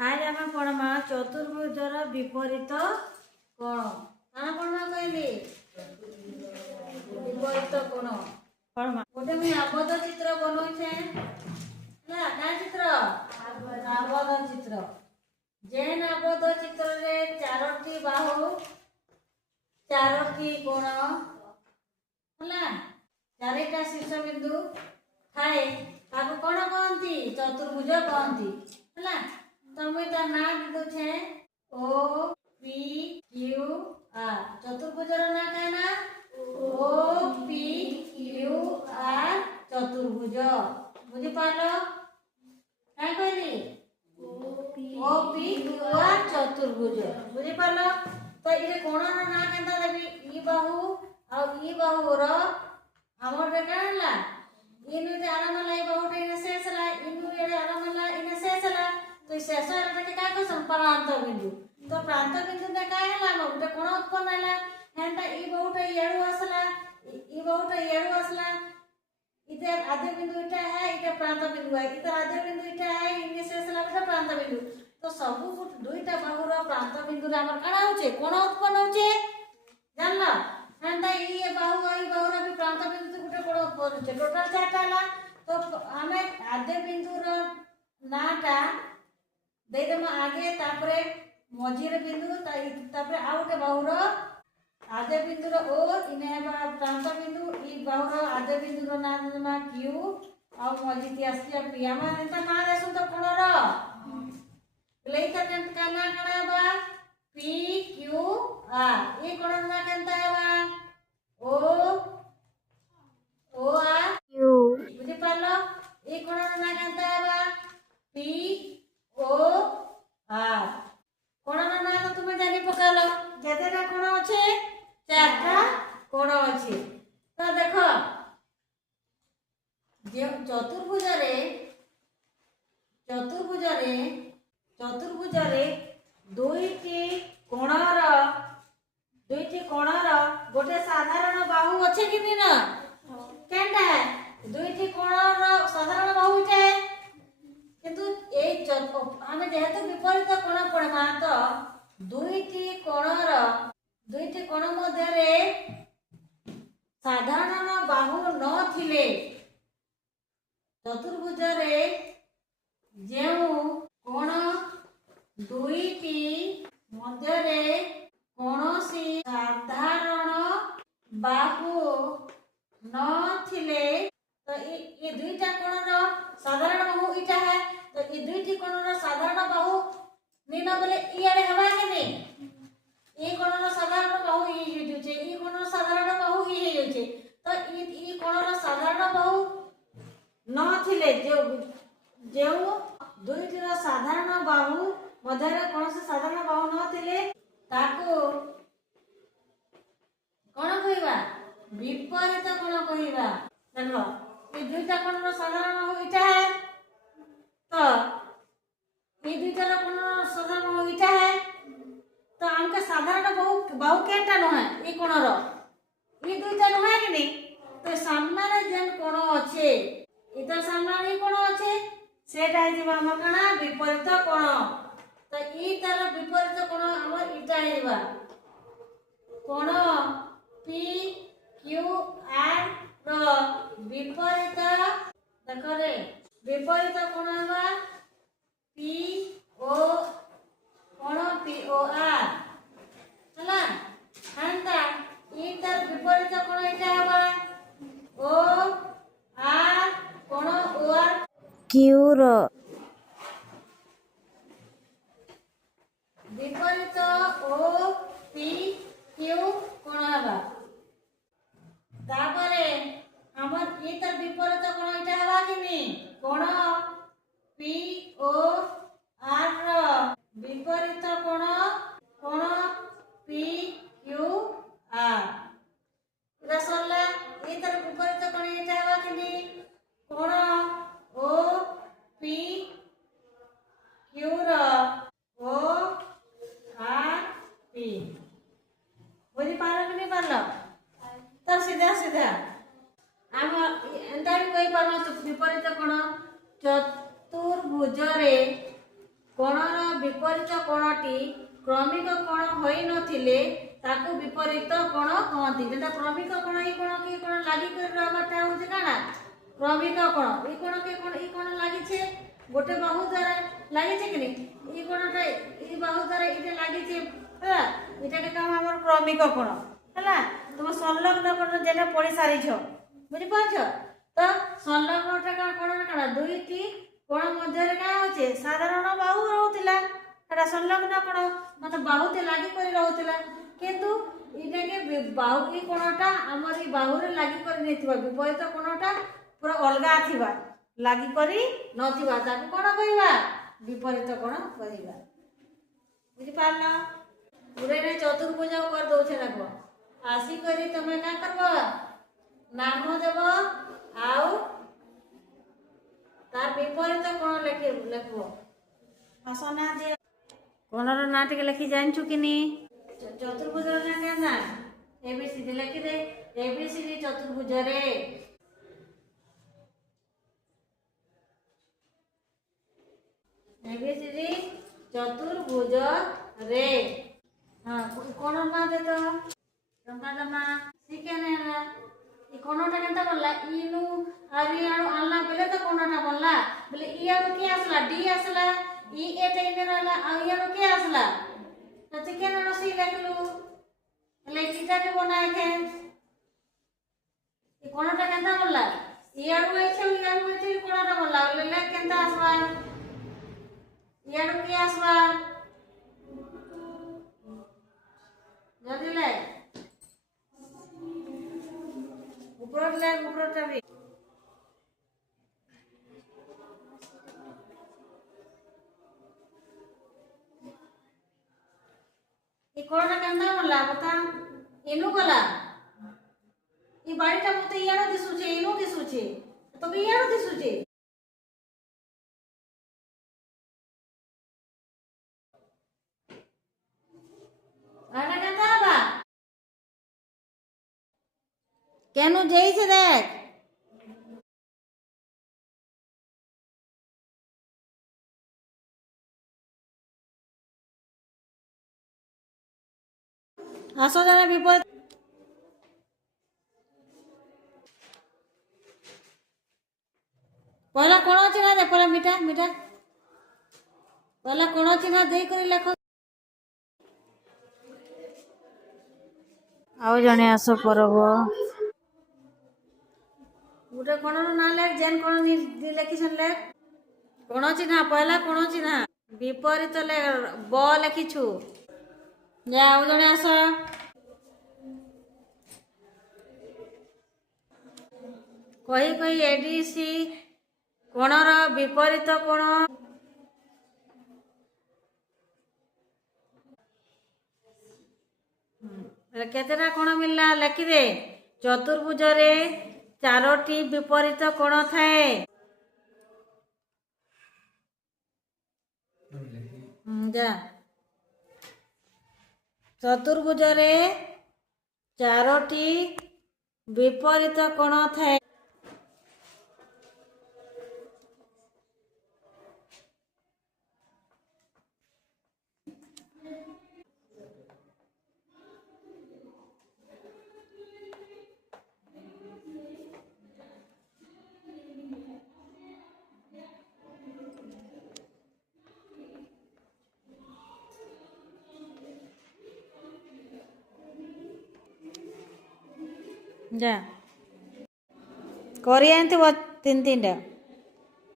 आज आम पढ़मा चतुर्भुजर विपरीत कोण काना पढ़मा कहली विपरीत कोण पढ़मा गोटे मुई आबद्ध चित्र बनौछे ना का चित्र आबद्ध चित्र जेन आबद्ध चित्र रे चारोटी बाहु चारोटी कोण हला चारिटा शीर्ष बिंदु थाए ताको कोण कहंती चतुर्भुज कहंती हला तमे तार ना लिखुछे ओ पी क्यू आर चतुर्भुजर ना काय ना ओ पी क्यू आर चतुर्भुज बुझी पालो काय कहली ओ पी क्यू आर चतुर्भुज बुझी पालो तो इरे कोणर ना केंता देबी ई बाहु आ ई बाहु रो हमर रे काणला इनु ते आरामला ई बाहुटा इने शेषला इनु एरे आरामला इने शेषला तो शेष रे काय को संप्रांत बिंदु तो प्रांत बिंदु ने काय हला मग ते कोण उत्पन्न हला हेंता ई बाहुटा येळू असला ई बाहुटा येळू असला इथे आद्य बिंदु इटा है इटा प्रांत बिंदु है इधर आद्य बिंदु इटा है इने शेषला इटा प्रांत बिंदु तो सब दुईटा बाहुर प्रांत बिंदु रे हमर काणा होचे कोण उत्पन्न होचे जानला हेंता ई बाहुर भी प्रांत बिंदु से गुटे कोण उत्पन्न होचे टोटल चारटा हला तो हमें आद्य बिंदु रो नाटा दे देम आगे तापरे मझिर बिंदु तापरे आ गोटे बाहुर आद्य बिंदु रो ओ इने प्रांत बिंदु ई बाहुर आद्य बिंदु रो ना देमा क्यू आ मझिति आसी पी हम एंता ना देसु तो कोण रो लेइता केंत काना कणा बा पी क्यू आर ई कोण ना केंता बा ओ आर क्यू बुझी पालो ई कोण ना केंता बा पी ओ आर कोण ना तो तुमे जानि पकालो जेतेटा कोण अछि चारटा कोण अछि तो देखो जे चतुर्भुजरे दुईटी कोणर गोटे साधारण बाहु अछि कि नि ना केंटा दुईटी कोणर साधारण बाहु छे किंतु ए हमें जेहेतु विपरीत कोण पढ़मा तो दुईटी कोण मध्य रे साधारण बाहु न थिले चतुर्भुज रे जेउ कोण दुईटी मध्य रे कोनोसी साधारण बाहु न थिले तो ये दुईटा कोणर साधारण बाहु इटा है तो ये दुईटी कोणर साधारण बाहु निना बोले इयाडे हवा के ने ए कोणर साधारण बाहु ई हेजुचे ई कोणर साधारण बाहु ई हेजुचे तो ई कोणर साधारण बाहु न थिले जो दुईटी साधारण बाहु मध्य कौन से साधारण बाहु न थिले ताको कोन कहिबा विपरीत कोन कहिबा देखो ये दुईटा कोणर साधारण बाहु इटा है तो ये दुईटा कोण साधारण बाहु इटा है तो हमके साधारण बाहु केटा न है ई कोणर ई दुईटा न है कि नहीं तो सामना रे जेन कोण अछि इधर सामना रे कोण अछि सेटा हिबा हम कणा विपरीत कोण तो ई तार विपरीत कोण हमर इटा हिबा कोण पी क्यू आर रो विपरीत देखो रे विपरीत कोण हवा पी ओ कोण पी ओ आर हला हंता ई तार विपरीत कोण इटा हवा ओ आर कोण ओ आर क्यू रो विपरीत ओ पी क्यू कोण हवा तापरे हमर ई तर विपरीत कोण इटा हवा कि नि कोण पी ओ आर रो विपरीत कोण पी क्यू आर रसला ई तर विपरीत कोण इटा हवा कि नि कोण O P Q rho O R P बुझी पारो कि नहीं पारलो तो सीधा सीधा हम एंता भी कहि पारो विपरीत कोण ବିପରୀତ କୋଣଟି କ୍ରମିକ କୋଣ ହୋଇ ନଥିଲେ ତାକୁ ବିପରୀତ କୋଣ କହନ୍ତି। যেটা କ୍ରମିକ କୋଣ এই কোণ কি কোণ লাগি করে রহবাটা হচ্ছে কানা ক্রমিক কোণ। এই কোণ লাগিছে গোটে বাহু দ্বারা লাগিছে কি নি এই কোণটা এই বাহু দ্বারা এটা লাগিছে হ্যাঁ এটাকে কাম আমার ক্রমিক কোণ হলা। তুমি সংলগ্ন কোণ যেটা পড়ি সারিছ বুঝি পারছ। তো সংলগ্নটা কোণ কানা দুইটি কোণ মধ্যে কাঁ হচ্ছে সাধারণ বাহু রহুতিলা সেটা সংলগ্ন কোণ মত বাহুতে লাগি করে রহুতিলা কিন্তু এটাকে বাহু এই কোণটা আমার এই বাহুরে লাগি করে নেইতিবা বিপরীত কোণটা পুরো অলগা থিবা লাগি করি নথিবা তাকে কোণ কইবা বিপরীত কোণ কইবা বুঝি পারল। পুরে চতুর্ভুজ করে দউছে দেখো আসি করি তুমি কা করব নাম দেব আউ তার বিপরীত কোণ লিখব আসনা যে কোণর না টিকে লিখি জানছু কিনি চতুর্ভুজর না কেনা এবিসিডি লিখি দে এবিসিডি চতুর্ভুজরে এবিসিডি চতুর্ভুজ রে হ্যাঁ কোণ না দে তো জমা জমা শিখেনে না এই কোণটা কেনতা বললা ইনু আর ইয়াড়ু আনলা বেলে তো কোণটা বললা বলে ইয়াড়ু কি আসলা ডি আসলা ই এটা ইনে রলা আর ইয়াড়ু কি আসলা তো কেন রসি লাগলু বলে কিটাকে বনাই খে এই কোণটা কেনতা বললা ইয়াড়ু আইছে কোণটা বললা বলে লে কেনতা আসবা ইয়াড়ু কি আসবা যদি লে উপরটা লে উপরটা বি এই কোণটা কেনতা বললা বতা এনু গলা এই বাড়িটা মতে ইয়াড়ু দিসুছে এনু দিসুছে তবে ইয়াড়ু দিসুছে আরে কেনতা বা কেন যেইছে দেখ আসো জানা বিপদ পহলা কোণ চিহ্ন দে পহলা মিঠা মিঠা পহলা কোণ চিহ্ন দেই করে লেখ আও জনে আসো পরব গোটে কোণর না লেখ যেন কোণ লেখিছন লেখ কোণ চিহ্ন পহলা কোণ চিহ্ন বিপরীত লেখ ব লেখিছু যা আও জনে আস কহি কহি এডিসি কোণর বিপরীত কোণ কেতেটা কোণ মিললা লেখি দে চতুর্ভুজরে চারটি বিপরীত কোণ থাকে যা চতুর্ভুজরে চারটি বিপরীত কোণ থাকে যা করি আনতে তিন তিনটা